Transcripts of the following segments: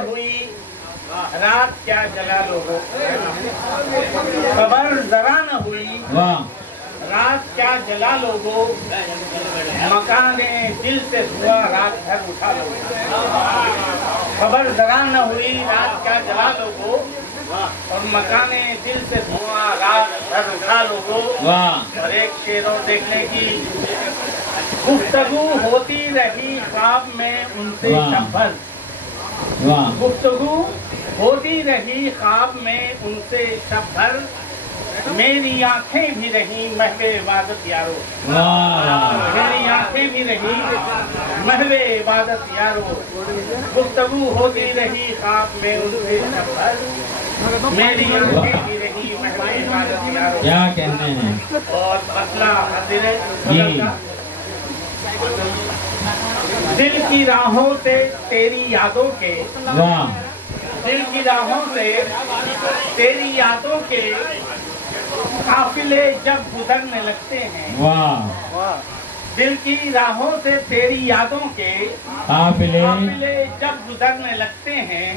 हुई रात क्या जला लोगो, खबर जरा न हुई रात क्या जला लोगो, मकाने दिल से धुआं रात भर उठा लोगो। खबर जरा न हुई रात क्या जला लोगो, और मकाने दिल से धुआं रात भर उठा लोगो। और एक शेरों देखने की, गुफ्तगू होती रही ख्वाब में उनसे शब भर, गुफ्तगू होती रही ख्वाब में उनसे शब भर, मेरी आंखें भी रही महवे इबादत यारो, मेरी आंखें भी रही महवे इबादत यारो, गुफ्तगू होती रही ख्वाब में उनसे शब भर, मेरी आंखें भी रही महवे इबादत यारो। क्या कहने हैं? और मसला हज़ीर दिल की राहों से तेरी यादों के, दिल की राहों से तेरी यादों के काफिले जब गुजरने लगते हैं, दिल की राहों से तेरी यादों के काफिले जब गुजरने लगते हैं,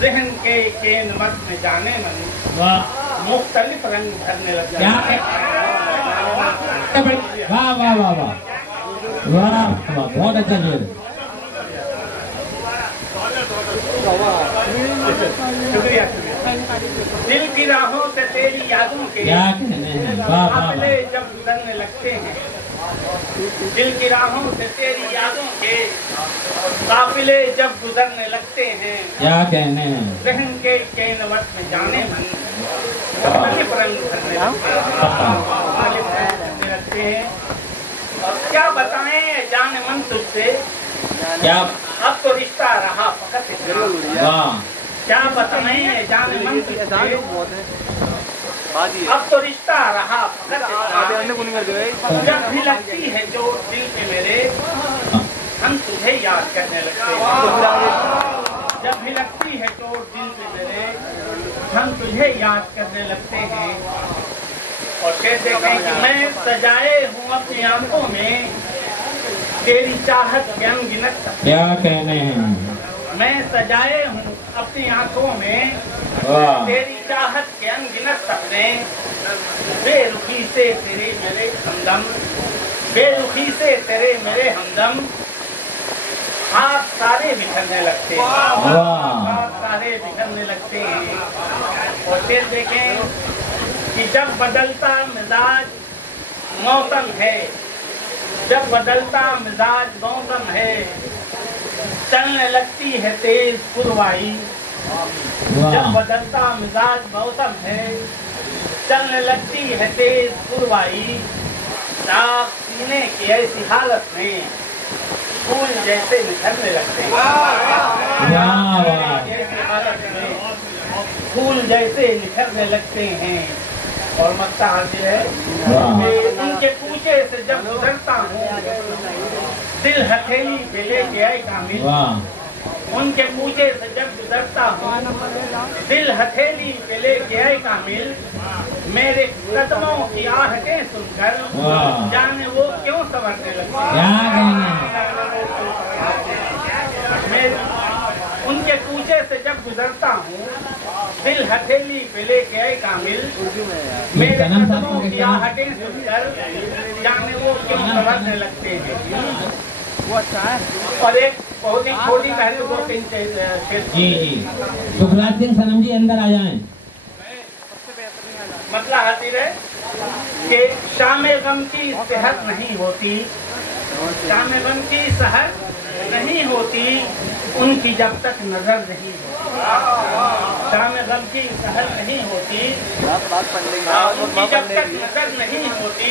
ज़हन के केनवत में जाने मन मुख्तलिफ रंग भरने लगते हैं। वाह वाह वाह वाह वाह, बहुत अच्छा शेर। शुक्रिया। दिल की राहों से तेरी यादों के काफिले जब गुजरने लगते हैं, दिल की राहों से तेरी यादों के काफिले जब गुजरने लगते हैं, क्या कहने हैं? ज़हन के केनवत में जाने मन मुख्तलिफ रंग भरने लगते हैं। और क्या बताएं जाने मन तुझसे, क्या अब तो रिश्ता रहा फकत वाह, क्या बताएं जाने मन तुझसे, अब तो रिश्ता रहा फकत जब भी लगती है जो दिल पे मेरे, हम तुझे याद करने लगते हैं। जब भी लगती है चोट दिल पे मेरे, हम तुझे याद करने लगते हैं। और शेर देखें कि मैं सजाए हूँ अपनी आंखों में तेरी चाहत के अनगिनत। क्या कहने हैं? मैं सजाए हूँ अपनी आंखों में तेरी चाहत के अनगिनत सपने, बेरुखी से तेरे मेरे हमदम, बेरुखी से तेरे मेरे हमदम, हाथ सारे बिखरने लगते हैं, हाथ सारे बिखरने लगते हैं। और फिर देखें कि जब बदलता मिजाज मौसम है, जब बदलता मिजाज मौसम है, चलने लगती है तेज पुरवाई। जब बदलता मिजाज मौसम है, चलने लगती है तेज पुरवाई, दाग सीने की ऐसी हालत में फूल जैसे निखरने लगते हैं। ऐसी हालत में फूल जैसे निखरने लगते हैं। और मक्ता हासिल है कि उनके पूछे से जब गुजरता हूँ, दिल हथेली पे लेके आए कामिल। उनके पूछे से जब गुजरता हूँ, दिल हथेली पे लेके आए कामिल, मेरे कदमों की आहटें सुनकर जाने वो क्यों संवरने लगते हैं। उनके पूछे से जब गुजरता हूँ, दिल हथेली पे लेके आए कामिल, मेरे कदमों की आहटें सुनकर जाने वो क्यों संवरने लगते हैं। वो अच्छा है। और एक बहुत ही छोटी महत्वपूर्ण जी सुखराज सिंह सनम जी अंदर आ जाएं। मतलब हाजिर है कि शाम गम की सेहत नहीं होती, शाम गम की सेहत नहीं होती उनकी जब तक नजर नहीं होती। शाम गम की सेहत नहीं होती उनकी जब तक नजर नहीं होती।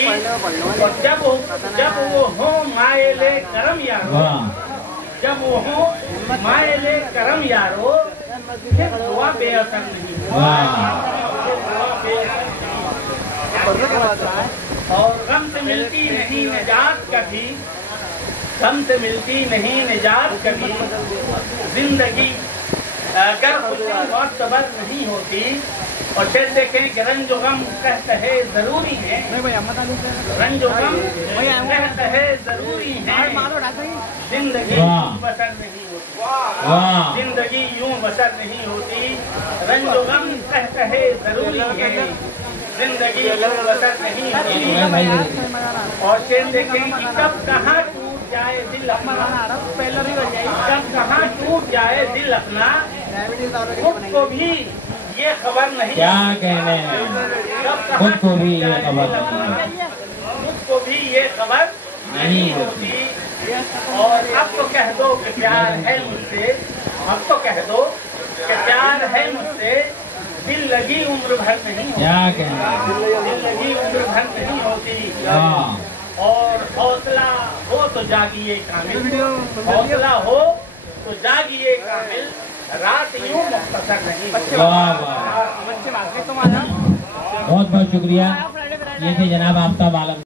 और जब वो हो मायले करम यारो, जब वो हो मायले करम यारो, फिर दुआ बेअसर नहीं और गम से मिलती नहीं निजात कभी, गम से मिलती नहीं निजात कभी, जिंदगी अगर और सबर नहीं होती। और फिर देखें कि रंजो गम कहते हैं जरूरी है, रंजो गम कहते हैं जरूरी है, जिंदगी बसर नहीं होती। वाह जिंदगी यूं बसर नहीं होती, रंजो गम कह कहे जरूरी है, जिंदगी यूं बसर नहीं होती। और शेर देखें कि कब कहाँ टूट जाए दिल अपना, कब कहाँ टूट जाए दिल अपना, खुद को भी ये खबर नहीं, क्या कहने हैं, खुद को भी ये खबर खुद को भी ये खबर नहीं होती। और अब तो कह दो कि प्यार है मुझसे, अब तो कह दो कि प्यार है मुझसे, दिल लगी उम्र भर नहीं होती, क्या कहने हैं। दिल लगी उम्र भर नहीं होती। वाह और हौसला हो तो जागिए कामिल, हौसला हो तो जागिए कामिल, रात यूं मुख्तसर नहीं होती। वाह वाह, बहुत बहुत शुक्रिया। ये थे जनाब आफ्ताब आलम।